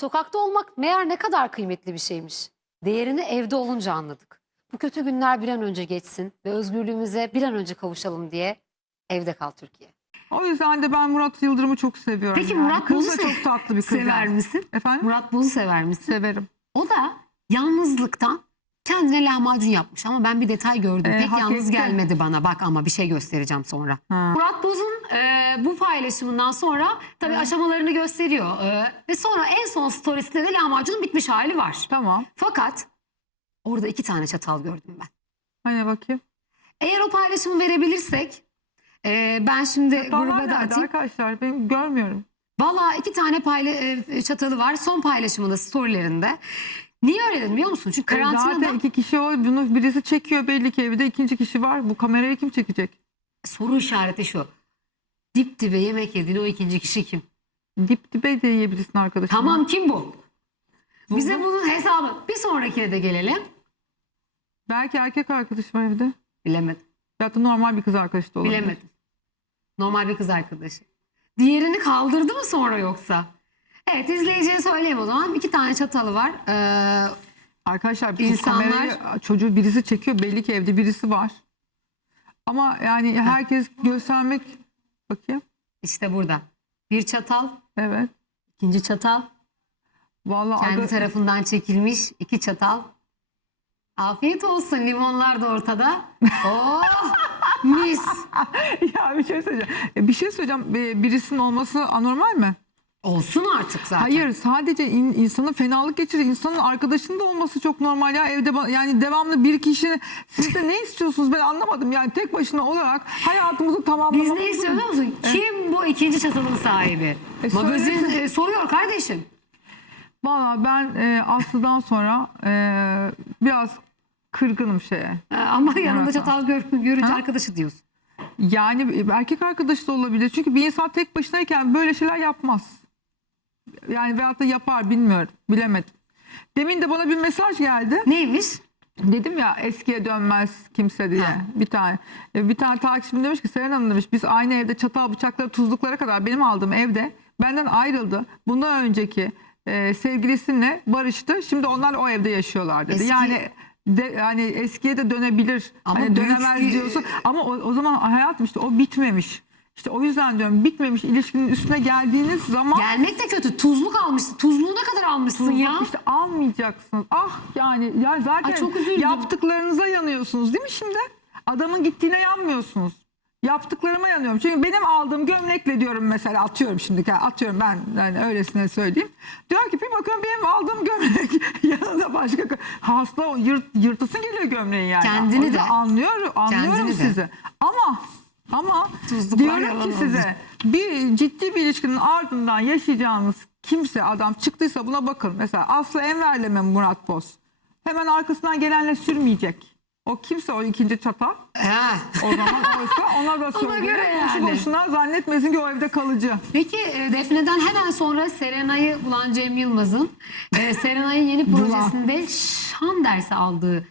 Sokakta olmak meğer ne kadar kıymetli bir şeymiş. Değerini evde olunca anladık. Bu kötü günler bir an önce geçsin ve özgürlüğümüze bir an önce kavuşalım diye evde kal Türkiye. O yüzden de ben Murat Yıldırım'ı çok seviyorum. Peki yani. Murat Boz'u da se- çok tatlı bir kız. Sever yani. misin? Efendim? Murat Boz'u sever misin? Severim. O da yalnızlıktan kendine lahmacun yapmış ama ben bir detay gördüm. Ee, Pek yalnız gelmedi bana. Bak ama bir şey göstereceğim sonra. Ha. Murat Boz'un e, bu paylaşımından sonra tabii aşamalarını gösteriyor. E, ve sonra en son storiesinde de lahmacunun bitmiş hali var. Tamam. Fakat orada iki tane çatal gördüm ben. Hani bakayım. Eğer o paylaşımı verebilirsek e, ben şimdi Daha gruba da atayım. arkadaşlar? Ben görmüyorum. Valla iki tane payla, e, çatalı var son paylaşımında storylerinde. Niye öyle dedim biliyor musun? Çünkü E, karantinada Zaten iki kişi o. Bunu birisi çekiyor belli ki evde. ikinci kişi var. Bu kamerayı kim çekecek? soru işareti şu. Dip dibe yemek yediğin o ikinci kişi kim? Dip dibe de yiyebilirsin arkadaşım. Tamam kim bu? Bize Buldum. bunun hesabı. Bir sonrakine de gelelim. Belki erkek arkadaş var evde. Bilemedim. Ya da normal bir kız arkadaş da olabilir. Bilemedim. Normal bir kız arkadaşı. Diğerini kaldırdı mı sonra yoksa? Evet izleyiciye söyleyeyim o zaman. İki tane çatalı var. Ee, Arkadaşlar biz İnsanlar- kamerayı çocuğu birisi çekiyor. Belli ki evde birisi var. Ama yani herkes göstermek bakayım. işte burada. Bir çatal, Evet. ikinci çatal. Vallahi Kendi aga- tarafından çekilmiş iki çatal. Afiyet olsun limonlar da ortada. Oh mis. ya bir şey söyleyeceğim. E, Bir şey söyleyeceğim. E, Birisinin olması anormal mi? Olsun artık zaten. Hayır sadece in- insanın fenalık geçirir. İnsanın arkadaşının da olması çok normal ya. Evde yani devamlı bir kişi siz de ne istiyorsunuz ben anlamadım. Yani tek başına olarak hayatımızı Biz tamamlamamız. ne istiyoruz? Kim bu ikinci çatalın sahibi? E, Magazin e, soruyor kardeşim. Valla ben e, Aslı'dan sonra e, biraz kırgınım şeye. E, ama yanında çatal gör, görünce Ha? arkadaşı diyorsun. Yani erkek arkadaşı da olabilir. Çünkü bir insan tek başınayken böyle şeyler yapmaz. Yani veyahut da yapar bilmiyorum. Bilemedim. Demin de bana bir mesaj geldi. Neymiş? Dedim ya eskiye dönmez kimse diye. Ha. Bir tane e, bir tane takipçim demiş ki Seren Hanım demiş biz aynı evde çatal bıçakları tuzluklara kadar benim aldığım evde benden ayrıldı. Bundan önceki e, sevgilisinle barıştı. Şimdi onlar o evde yaşıyorlar dedi. Eski- Yani de, yani eskiye de dönebilir. Ama hani büyük dönemez bir- diyorsun. Ama o, o zaman hayatım işte o bitmemiş. İşte o yüzden diyorum bitmemiş ilişkinin üstüne geldiğiniz zaman Gelmek de kötü. Tuzluk almışsın. Tuzluğu ne kadar almışsın ya? işte almayacaksınız. Ah yani ya zaten Ay, çok üzüldüm. yaptıklarınıza yanıyorsunuz değil mi şimdi? Adamın gittiğine yanmıyorsunuz. Yaptıklarıma yanıyorum. Çünkü benim aldığım gömlekle diyorum mesela atıyorum şimdi atıyorum ben yani öylesine söyleyeyim. Diyor ki bir bakın benim aldığım gömlek yanında başka hasta o yırt, yırtısın geliyor gömleği yani. Kendini O yüzden de. Anlıyorum, anlıyorum Kendini de. sizi. Ama ama Tuzluklar diyorum ki size bir ciddi bir ilişkinin ardından yaşayacağınız kimse adam çıktıysa buna bakın. Mesela Aslı Enver'le mi Murat Boz? Hemen arkasından gelenle sürmeyecek. O kimse o ikinci çatal. Ha. O zaman oysa ona da söylüyor. göre Boşu yani. boşuna zannetmesin ki o evde kalıcı. Peki e, Defne'den hemen sonra Serenay'ı bulan Cem Yılmaz'ın e, Serenay'ın yeni projesinde şan dersi aldığını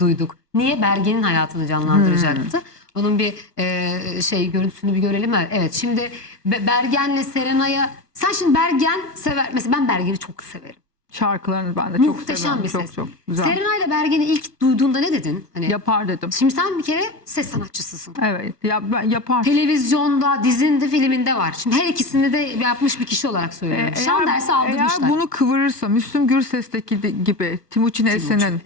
duyduk. Niye? Bergen'in hayatını canlandıracaktı. Onun bir e, şey görüntüsünü bir görelim? Evet şimdi Be- Bergen'le Serenay'a sen şimdi Bergen sever. Mesela ben Bergen'i çok severim. Şarkılarını ben de çok Muhteşem seviyorum. bir çok ses. çok güzel. Serenay'la Bergen'i ilk duyduğunda ne dedin? Hani Yapar dedim. Şimdi sen bir kere ses sanatçısısın. Evet ya ben yapar. Televizyonda, dizinde, filminde var. Şimdi her ikisini de yapmış bir kişi olarak söylüyorum. Ee, Şan eğer- dersi aldırmışlar. Eğer bunu kıvırırsa Müslüm Gürses'teki gibi Timuçin Esen'in.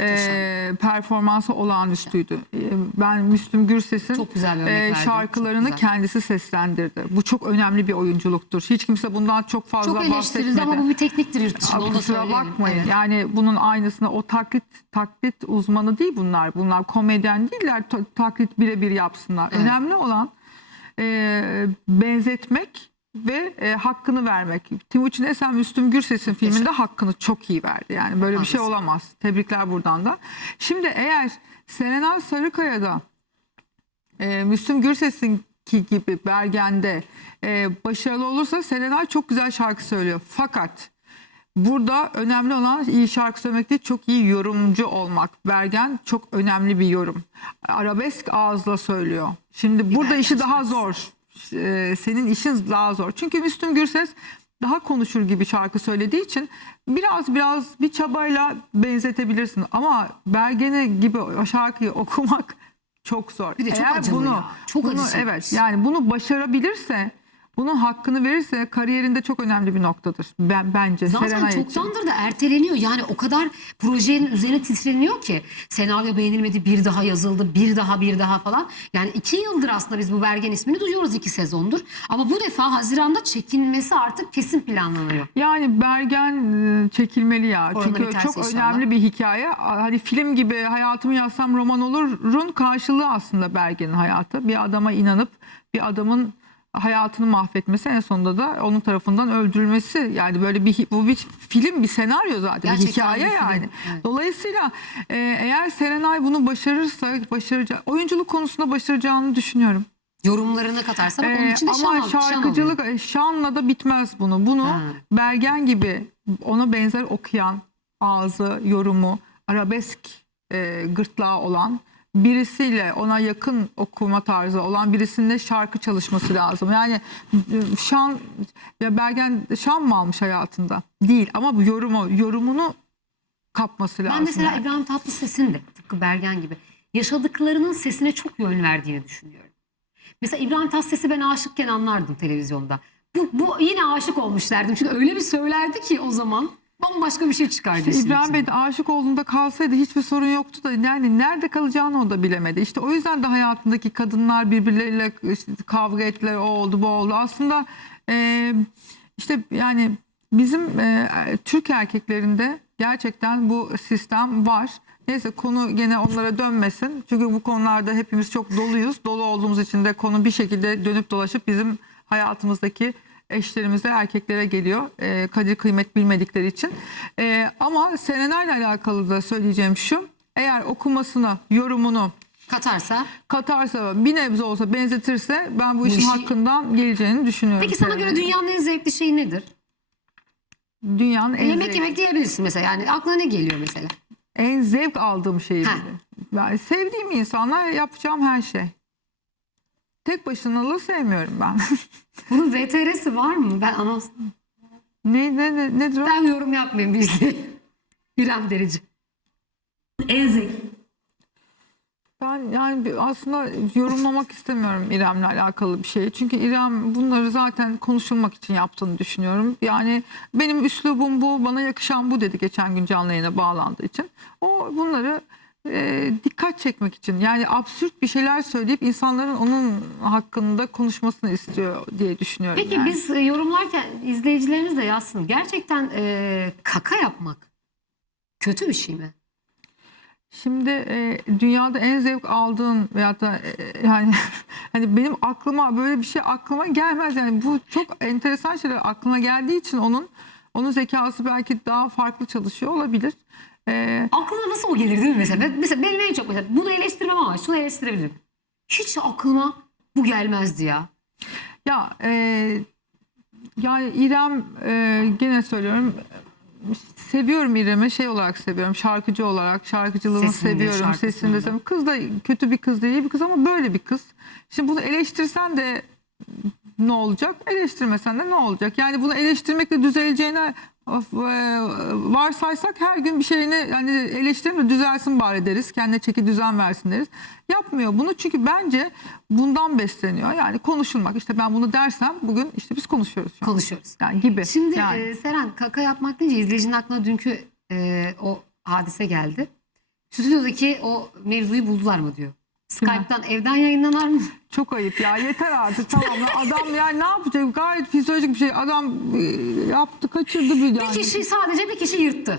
E, performansı olağanüstüydü. E, ben Müslüm Gürses'in e, şarkılarını güzel. kendisi seslendirdi. Bu çok önemli bir oyunculuktur. Hiç kimse bundan çok fazla Çok eleştirildi bahsetmedi. ama bu bir tekniktir yurt dışında. Aa, Onu da bakmayın. Evet. Yani bunun aynısını o taklit taklit uzmanı değil bunlar. Bunlar komedyen değiller. Ta- taklit birebir yapsınlar. Evet. Önemli olan e, benzetmek ve e, hakkını vermek. Timuçin Esen Müslüm Gürses'in filminde hakkını çok iyi verdi. Yani böyle bir şey olamaz. Tebrikler buradan da. Şimdi eğer Serenay Sarıkaya'da e, Müslüm Gürses'in ki gibi Bergen'de e, başarılı olursa Serenay çok güzel şarkı söylüyor. Fakat burada önemli olan iyi şarkı söylemek değil çok iyi yorumcu olmak. Bergen çok önemli bir yorum. Arabesk ağızla söylüyor. Şimdi burada işi daha zor. E, senin işin daha zor. Çünkü Müslüm Gürses daha konuşur gibi şarkı söylediği için biraz biraz bir çabayla benzetebilirsin. Ama Bergen'e gibi şarkıyı okumak çok zor. Bir de çok Eğer acılı bunu, ya. Çok bunu acı çekmiş. evet yani bunu başarabilirse bunun hakkını verirse kariyerinde çok önemli bir noktadır. Ben bence Zaten Serenay için. çoktandır da erteleniyor. Yani o kadar projenin üzerine titreniyor ki senaryo beğenilmedi bir daha yazıldı bir daha bir daha falan. Yani iki yıldır aslında biz bu Bergen ismini duyuyoruz iki sezondur. Ama bu defa Haziran'da çekinmesi artık kesin planlanıyor. Yani Bergen e, çekilmeli ya. Korona Çünkü çok inşallah. önemli bir hikaye. Hani film gibi hayatımı yazsam roman olurun karşılığı aslında Bergen'in hayatı. Bir adama inanıp bir adamın hayatını mahvetmesi en sonunda da onun tarafından öldürülmesi. Yani böyle bir bu bir film bir senaryo zaten bir Gerçekten hikaye bir yani. evet. Dolayısıyla e, eğer Serenay bunu başarırsa başaracak oyunculuk konusunda başaracağını düşünüyorum. Yorumlarını katarsa bak onun Ee, için de ama şan, şan şarkıcılık alıyor. e, şanla da bitmez bunu. Bunu Ha. Bergen gibi ona benzer okuyan, ağzı, yorumu, arabesk e, gırtlağı olan birisiyle ona yakın okuma tarzı olan birisinde şarkı çalışması lazım. Yani e, şan ya Bergen şan mı almış hayatında? Değil ama bu yorumu yorumunu kapması lazım. Ben mesela yani. İbrahim Tatlıses'in de tıpkı Bergen gibi yaşadıklarının sesine çok yön verdiğini düşünüyorum. Mesela İbrahim Tatlıses'i ben aşıkken anlardım televizyonda. Bu, bu yine aşık olmuş derdim. Çünkü öyle bir söylerdi ki o zaman bambaşka bir şey çıkardı. işin İbrahim. Bey de aşık olduğunda kalsaydı hiçbir sorun yoktu da yani nerede kalacağını o da bilemedi. İşte o yüzden de hayatındaki kadınlar birbirleriyle işte kavga ettiler o oldu bu oldu. Aslında e, işte yani bizim e, Türk erkeklerinde gerçekten bu sistem var. Neyse konu gene onlara dönmesin. Çünkü bu konularda hepimiz çok doluyuz. Dolu olduğumuz için de konu bir şekilde dönüp dolaşıp bizim hayatımızdaki eşlerimize, erkeklere geliyor. E, kadir kıymet bilmedikleri için. E, ama Serenay'la alakalı da söyleyeceğim şu. Eğer okumasını, yorumunu Katarsa. katarsa bir nebze olsa benzetirse ben bu işin işi- hakkından geleceğini düşünüyorum. Peki sana göre dünyanın en zevkli şeyi nedir? dünyanın en, yemek zevk, yemek diyebilirsin mesela. Yani aklına ne geliyor mesela? en zevk aldığım şey. Yani sevdiğim insanla yapacağım her şey. Tek başınalığı sevmiyorum ben. Bunun VTR'si var mı? Ben anons ne, ne, ne nedir o? ben yorum yapmayayım biz. İrem Derici. En zeki. Ben yani aslında yorumlamak istemiyorum İrem'le alakalı bir şeyi. Çünkü İrem bunları zaten konuşulmak için yaptığını düşünüyorum. Yani benim üslubum bu, bana yakışan bu dedi geçen gün canlı yayına bağlandığı için. O bunları e, dikkat çekmek için yani absürt bir şeyler söyleyip insanların onun hakkında konuşmasını istiyor diye düşünüyorum. Peki yani. biz e, yorumlarken izleyicilerimiz de yazsın. Gerçekten e, kaka yapmak kötü bir şey mi? Şimdi e, dünyada en zevk aldığın veyahut da e, yani hani benim aklıma böyle bir şey aklıma gelmez yani bu çok enteresan şeyler aklına geldiği için onun onun zekası belki daha farklı çalışıyor olabilir. E, Aklına nasıl o gelir değil mi mesela? Mesela benim en çok mesela bunu eleştirmem ama şunu eleştirebilirim. Hiç aklıma bu gelmezdi ya. ya e, yani İrem e, gene söylüyorum seviyorum İrem'i şey olarak seviyorum şarkıcı olarak şarkıcılığını Sesini seviyorum sesini de seviyorum. Kız da kötü bir kız değil bir kız ama böyle bir kız. Şimdi bunu eleştirsen de ne olacak? Eleştirmesen de ne olacak? Yani bunu eleştirmekle düzeleceğine varsaysak her gün bir şeyini yani eleştirelim de düzelsin bari deriz. Kendine çeki düzen versin deriz. Yapmıyor bunu çünkü bence bundan besleniyor. Yani konuşulmak. İşte ben bunu dersem bugün işte biz konuşuyoruz şu an. Konuşuyoruz. Yani gibi. Şimdi yani. e, Seren kaka yapmak deyince izleyicinin aklına dünkü e, o hadise geldi. Stüdyodaki o mevzuyu buldular mı diyor. Kime? Skype'tan evden yayınlanar mı? Çok ayıp ya yeter artık tamam adam yani ne yapacak gayet fizyolojik bir şey adam e, yaptı kaçırdı bir yani. Bir kişi sadece bir kişi yırttı.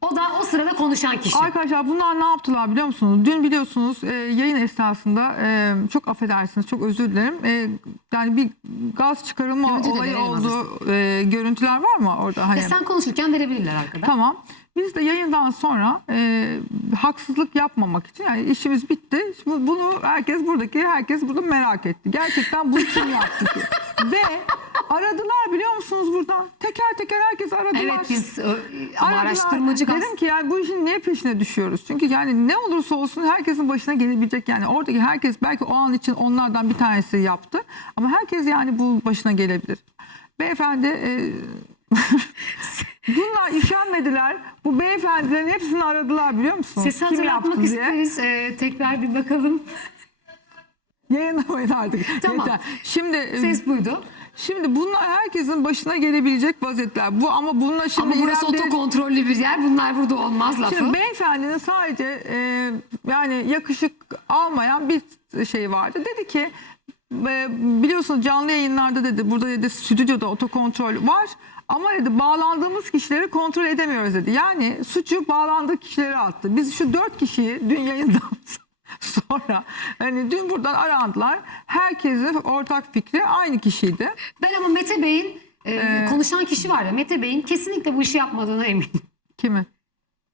O da o sırada konuşan kişi. Arkadaşlar bunlar ne yaptılar biliyor musunuz? Dün biliyorsunuz e, yayın esnasında e, çok affedersiniz çok özür dilerim. E, yani bir gaz çıkarılma Görüntü olayı oldu. E, görüntüler var mı orada? Hani Ya sen konuşurken verebilirler arkada. Tamam. Biz de yayından sonra e, haksızlık yapmamak için yani işimiz bitti. Şimdi bunu herkes buradaki herkes burada merak etti. Gerçekten bunu kim yaptı ki? Ve aradılar biliyor musunuz buradan? Teker teker herkes aradılar. Evet biz ö- ama Aradılar. araştırmacı. Dedim ki yani bu işin niye peşine düşüyoruz? Çünkü yani ne olursa olsun herkesin başına gelebilecek yani oradaki herkes belki o an için onlardan bir tanesi yaptı ama herkes yani bu başına gelebilir. Beyefendi e, bunlar üşenmediler. Bu beyefendilerin hepsini aradılar biliyor musun? Sesi Kim hatırlatmak diye. isteriz. Ee, tekrar bir bakalım. Yayınlamayın artık. Tamam. Yeter. Şimdi e, Ses buydu. şimdi bunlar herkesin başına gelebilecek vaziyetler. Bu ama bununla şimdi Ama burası İrem otokontrollü bir yer. Bunlar burada olmaz lafı. Şimdi beyefendinin sadece e, yani yakışık almayan bir şey vardı. Dedi ki e, biliyorsunuz canlı yayınlarda dedi burada dedi stüdyoda otokontrol var. Ama dedi bağlandığımız kişileri kontrol edemiyoruz dedi. Yani suçu bağlandığı kişilere attı. Biz şu dört kişiyi dün yayından sonra hani dün buradan arandılar. Herkesin ortak fikri aynı kişiydi. Ben ama Mete Bey'in e, Ee, konuşan kişi var ya Mete Bey'in kesinlikle bu işi yapmadığına eminim. Kimi?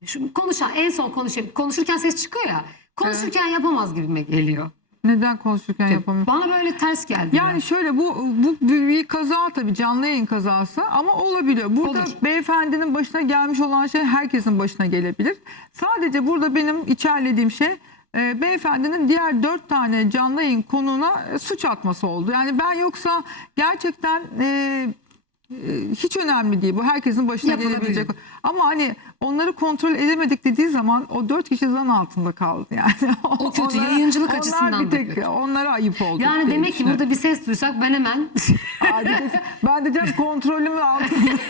Şu konuşan en son konuşuyor. Konuşurken ses çıkıyor ya. Konuşurken yapamaz gibime geliyor. Neden konuşurken yapamıyor? Bana böyle ters geldi. Yani biraz. şöyle bu bu bir kaza tabii canlı yayın kazası ama olabiliyor. Burada Olur. beyefendinin başına gelmiş olan şey herkesin başına gelebilir. Sadece burada benim içerlediğim şey e, beyefendinin diğer dört tane canlı yayın konuğuna e, suç atması oldu. Yani ben yoksa gerçekten e, hiç önemli değil bu herkesin başına gelebilecek. Ama hani onları kontrol edemedik dediği zaman o dört kişi zan altında kaldı yani. O kötü, Onlara- yayıncılık onlar açısından bir da tek kötü. onlara ayıp oldu. yani demek ki burada bir ses duysak ben hemen de- ben de canım kontrolümün altında.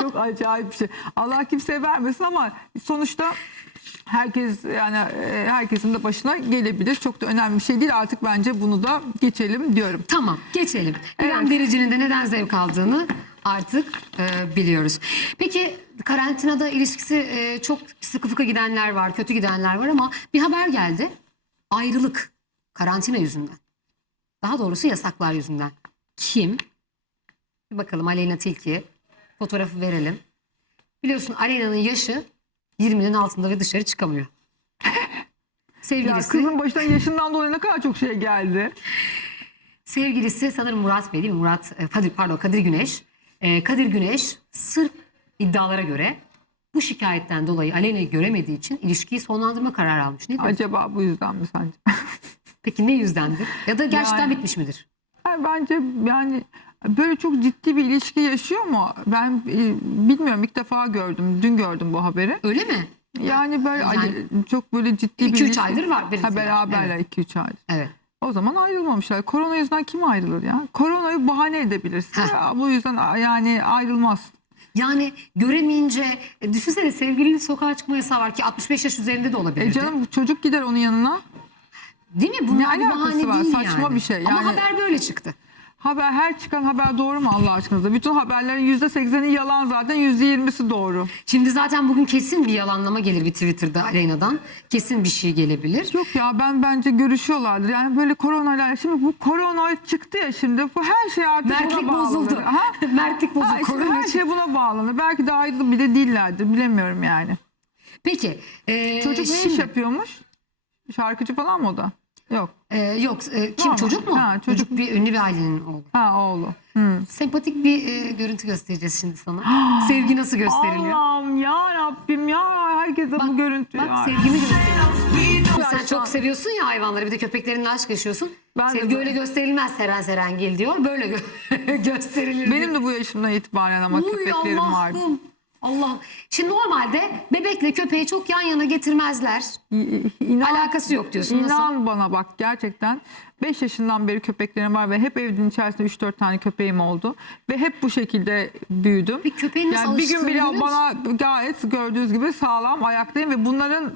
Çok acayip bir şey. Allah kimseye vermesin ama sonuçta herkes yani e, herkesin de başına gelebilir. Çok da önemli bir şey değil. Artık bence bunu da geçelim diyorum. Tamam geçelim. İrem Evet. Derici'nin de neden zevk aldığını artık e, biliyoruz. Peki karantinada ilişkisi e, çok sıkı fıkı gidenler var, kötü gidenler var ama bir haber geldi. Ayrılık karantina yüzünden. Daha doğrusu yasaklar yüzünden. Kim? Bir bakalım Aleyna Tilki. Fotoğrafı verelim. Biliyorsun Aleyna'nın yaşı 20'nin altında ve dışarı çıkamıyor. Ya Sevgilisi. kızın başına yaşından dolayı ne kadar çok şey geldi. Sevgilisi sanırım Murat Bey değil mi? Murat, e, Kadir, pardon Kadir Güneş. E, Kadir Güneş sırf iddialara göre bu şikayetten dolayı Aleyna'yı göremediği için ilişkiyi sonlandırma kararı almış. Ne? Acaba bu yüzden mi sence? Peki ne yüzdendir? Ya da gerçekten Yani- bitmiş midir? Yani bence yani böyle çok ciddi bir ilişki yaşıyor mu? Ben e, bilmiyorum ilk defa gördüm. Dün gördüm bu haberi. Öyle mi? Yani böyle Yani- çok böyle ciddi bir 2-3 ilişki. aydır var. Ha beraberler Evet. 2-3 aydır. evet. O zaman ayrılmamışlar. Korona yüzünden kim ayrılır ya? Koronayı bahane edebilirsin. Ya bu yüzden yani ayrılmaz. Yani göremeyince e, düşünsene sevgilinin sokağa çıkma yasağı var ki 65 yaş üzerinde de olabilirdi. E canım çocuk gider onun yanına. Değil mi? Bunlar Ne alakası var? Saçma yani. bir şey. Ama Yani- haber böyle çıktı. Haber her çıkan haber doğru mu Allah aşkınıza? Bütün haberlerin %80'i yalan zaten %20'si doğru. Şimdi zaten bugün kesin bir yalanlama gelir bir Twitter'da Aleyna'dan. Kesin bir şey gelebilir. Yok ya ben bence görüşüyorlardır. Yani böyle koronayla şimdi bu korona çıktı ya şimdi bu her şey artık Mertlik buna bağlanır. bozuldu. Ha? Mertlik bozuldu. Ha, her şey buna bağlanır. Belki de ayrılık bile değillerdir. Bilemiyorum yani. Peki. e, Çocuk ne şimdi- iş yapıyormuş? Şarkıcı falan mı o da? Yok. e, yok e, kim Normal. çocuk mu? Ha, çocuk. çocuk bir ünlü bir ailenin oğlu. Ha oğlu. Hı. Sempatik bir e, görüntü göstereceğiz şimdi sana. Sevgi nasıl gösteriliyor? Allah'ım ya Rabbim ya herkese bu görüntü. Bak ya. sevgimi gösteriyor. Ya Sen çok seviyorsun ya hayvanları bir de köpeklerinle aşk yaşıyorsun. Ben Sevgi öyle gösterilmez Seren Serengil diyor. Böyle gö- gösterilir. Benim de bu yaşımdan itibaren ama Uy, köpeklerim var. Allah. Şimdi normalde bebekle köpeği çok yan yana getirmezler. İnan, Alakası yok diyorsun. Nasıl? İnan bana bak gerçekten 5 yaşından beri köpeklerim var ve hep evin içerisinde 3-4 tane köpeğim oldu. Ve hep bu şekilde büyüdüm. Peki köpeğin nasıl yani bir gün bile bana gayet gördüğünüz gibi sağlam ayaktayım ve bunların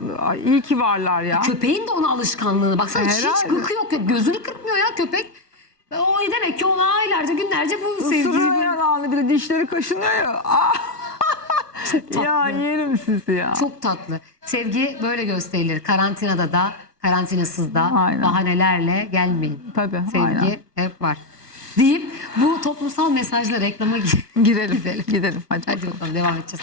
iyi ki varlar ya. Köpeğin de ona alışkanlığını. Baksana hiç, hiç Herhalde. kırkı yok. Gözünü kırpmıyor ya köpek. Ve O demek ki ona aylarca günlerce bu sevgiyi. Isırıyor bir de dişleri kaşınıyor ya. Ah! ya yerim sizi ya. Çok tatlı. Sevgi böyle gösterilir. Karantinada da, karantinasız da Aynen. bahanelerle gelmeyin. Tabii Sevgi aynen. hep var. Deyip bu toplumsal mesajla reklama gi- Girelim, Gidelim. gidelim. Hadi, Hadi bakalım. bakalım devam edeceğiz.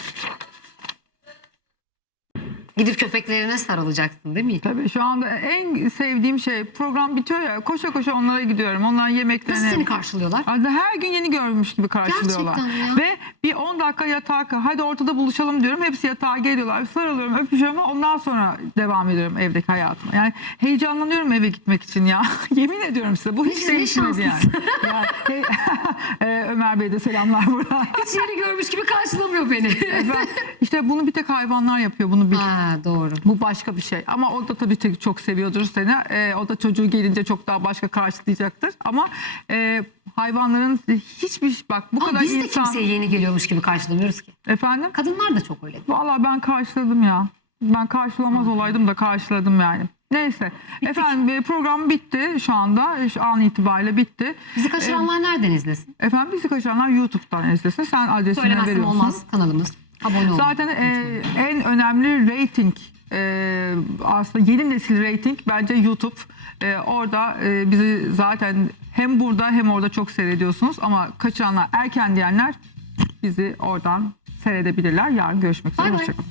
Gidip köpeklerine sarılacaksın değil mi? Tabii şu anda en sevdiğim şey program bitiyor ya koşa koşa onlara gidiyorum. Onların Nasıl yemeklerini. seni karşılıyorlar? Arada her gün yeni görmüş gibi karşılıyorlar. Gerçekten ya. Ve bir 10 dakika yatağa hadi ortada buluşalım diyorum. Hepsi yatağa geliyorlar. Sarılıyorum, öpüşüyorum. Ondan sonra devam ediyorum evdeki hayatıma. Yani heyecanlanıyorum eve gitmek için ya. Yemin ediyorum size bu hiç değişmedi yani. Ee, Ömer Bey de selamlar burada. Hiç yeni görmüş gibi karşılamıyor beni. Efendim, işte bunu bir tek hayvanlar yapıyor. Bunu bil. ha doğru. Bu başka bir şey. Ama o da tabii ki çok seviyordur seni. Ee, o da çocuğu gelince çok daha başka karşılayacaktır. Ama e, hayvanların hiçbir bak bu Ama kadar biz de insan kimseyi yeni geliyormuş gibi karşılamıyoruz ki. efendim. Kadınlar da çok öyle. Vallahi ben karşıladım ya. Ben karşılamaz olaydım da karşıladım yani. Neyse. Efendim e, program bitti şu anda. Şu an itibariyle bitti. Bizi kaçıranlar nereden izlesin? Efendim bizi kaçıranlar YouTube'dan izlesin. Sen adresini Söylemezsem veriyorsun. olmaz kanalımız. Abone olun. Zaten e, en önemli rating e, aslında yeni nesil rating bence YouTube. E, orada e, bizi zaten hem burada hem orada çok seyrediyorsunuz ama kaçıranlar erken diyenler bizi oradan seyredebilirler. Yarın görüşmek üzere. Hoşçakalın.